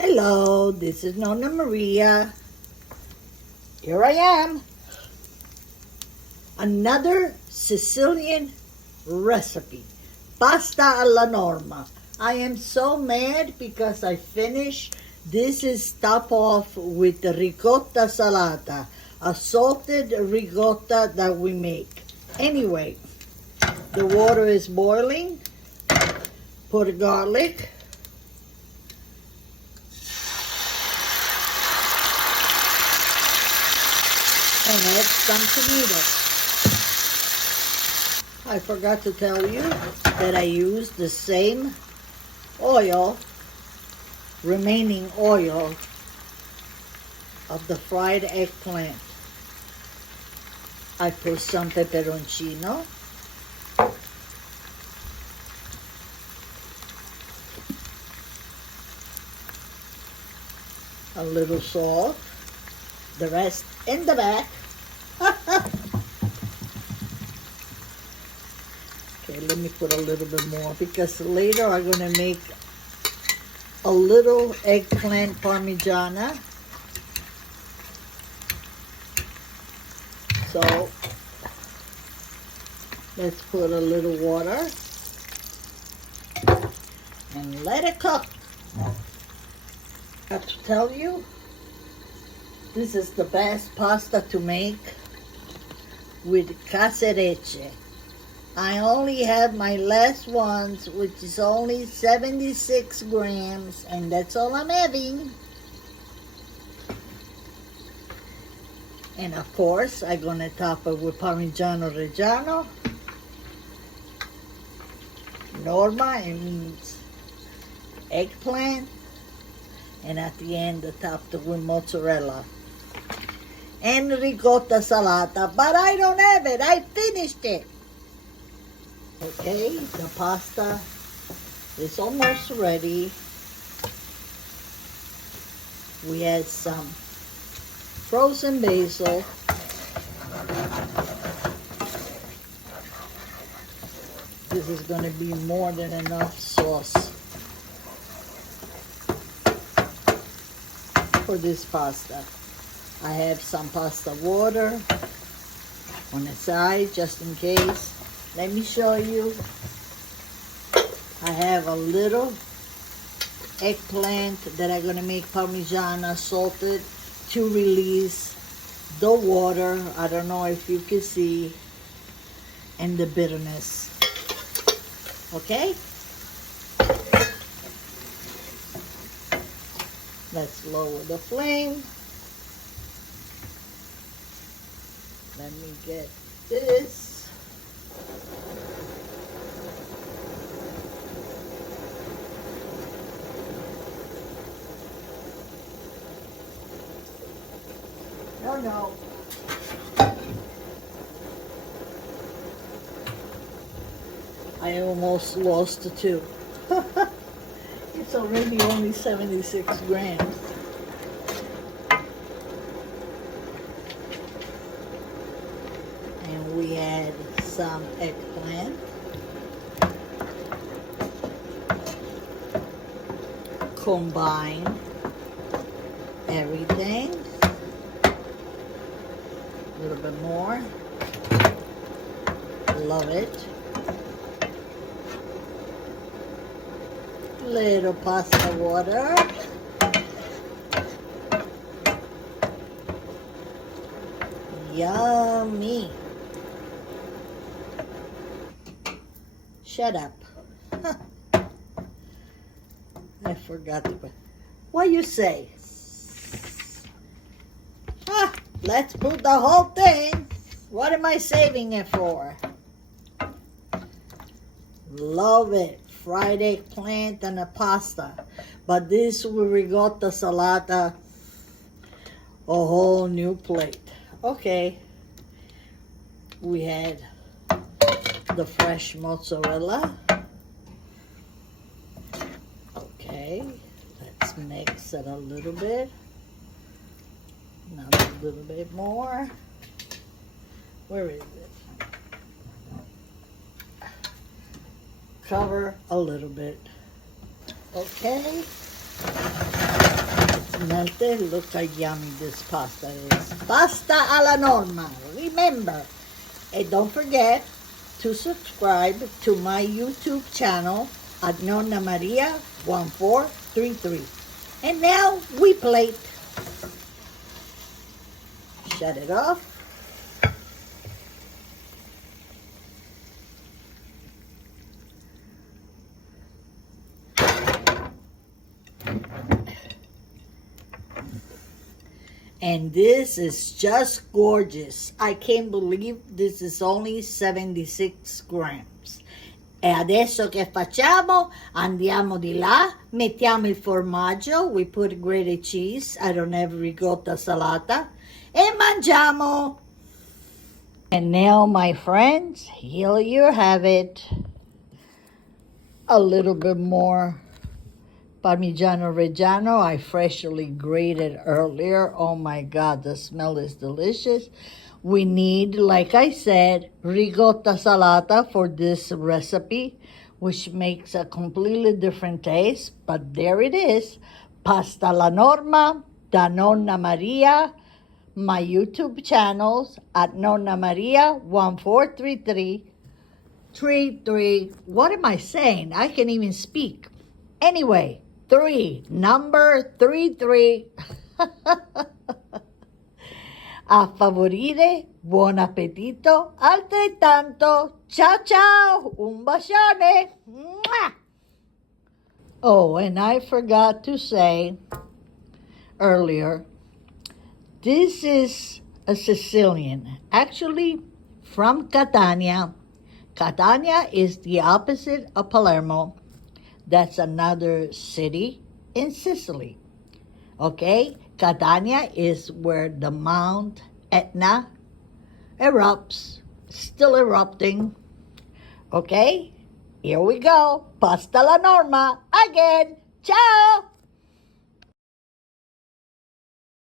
Hello, this is Nonna Maria. Here I am. Another Sicilian recipe. Pasta alla Norma. I am so mad because I finished. This is top off with the ricotta salata. A salted ricotta that we make. Anyway, the water is boiling. Put garlic. And add some tomatoes. I forgot to tell you that I used the same oil, remaining oil of the fried eggplant. I put some peperoncino. A little salt. The rest in the back. Okay, let me put a little bit more because later I'm going to make a little eggplant parmigiana. So let's put a little water and let it cook. I have to tell you, this is the best pasta to make with caserecce. I only have my last ones, which is only 76 grams, and that's all I'm having. And of course, I'm gonna top it with Parmigiano Reggiano. Norma, it means eggplant. And at the end, I topped it with mozzarella. And ricotta salata, but I don't have it. I finished it. Okay, the pasta is almost ready. We add some frozen basil. This is going to be more than enough sauce for this pasta. I have some pasta water on the side just in case. Let me show you. I have a little eggplant that I'm gonna make parmigiana salted to release the water. I don't know if you can see, and the bitterness. Okay? Let's lower the flame. Let me get this. No. I almost lost the two. It's already only 76 grams. And we add some eggplant. Combine everything. A little bit more. Love it. Little pasta water. Yummy. Shut up. I forgot to put. What you say? Let's put the whole thing. What am I saving it for? Love it. Fried eggplant and a pasta. But this with ricotta salata, a whole new plate. Okay. We had the fresh mozzarella. Okay. Let's mix it a little bit. Another little bit more. Where is it? Cover a little bit. Okay. melted. Look how yummy this pasta is. Pasta alla Norma. Remember, and don't forget to subscribe to my YouTube channel at Nonna Maria 1433. And now we plate. Shut it off. And this is just gorgeous. I can't believe this is only 76 grams. E adesso che facciamo? Andiamo di là, mettiamo il formaggio, we put grated cheese, I don't have ricotta salata, e mangiamo. And now, my friends, here you have it. A little bit more Parmigiano Reggiano, I freshly grated earlier. Oh my God, the smell is delicious. We need, like I said, ricotta salata for this recipe, which makes a completely different taste. But there it is, pasta alla Norma da Nonna Maria. My YouTube channels at Nonna Maria 1433. What am I saying? I can't even speak. Anyway, number 33. A favorire, buon appetito, altrettanto. Ciao ciao, un bacione. Mwah! Oh, and I forgot to say earlier, this is a Sicilian, actually from Catania. Catania is the opposite of Palermo. That's another city in Sicily. Okay? Catania is where the Mount Etna erupts, still erupting. Okay? Here we go. Pasta la Norma again. Ciao!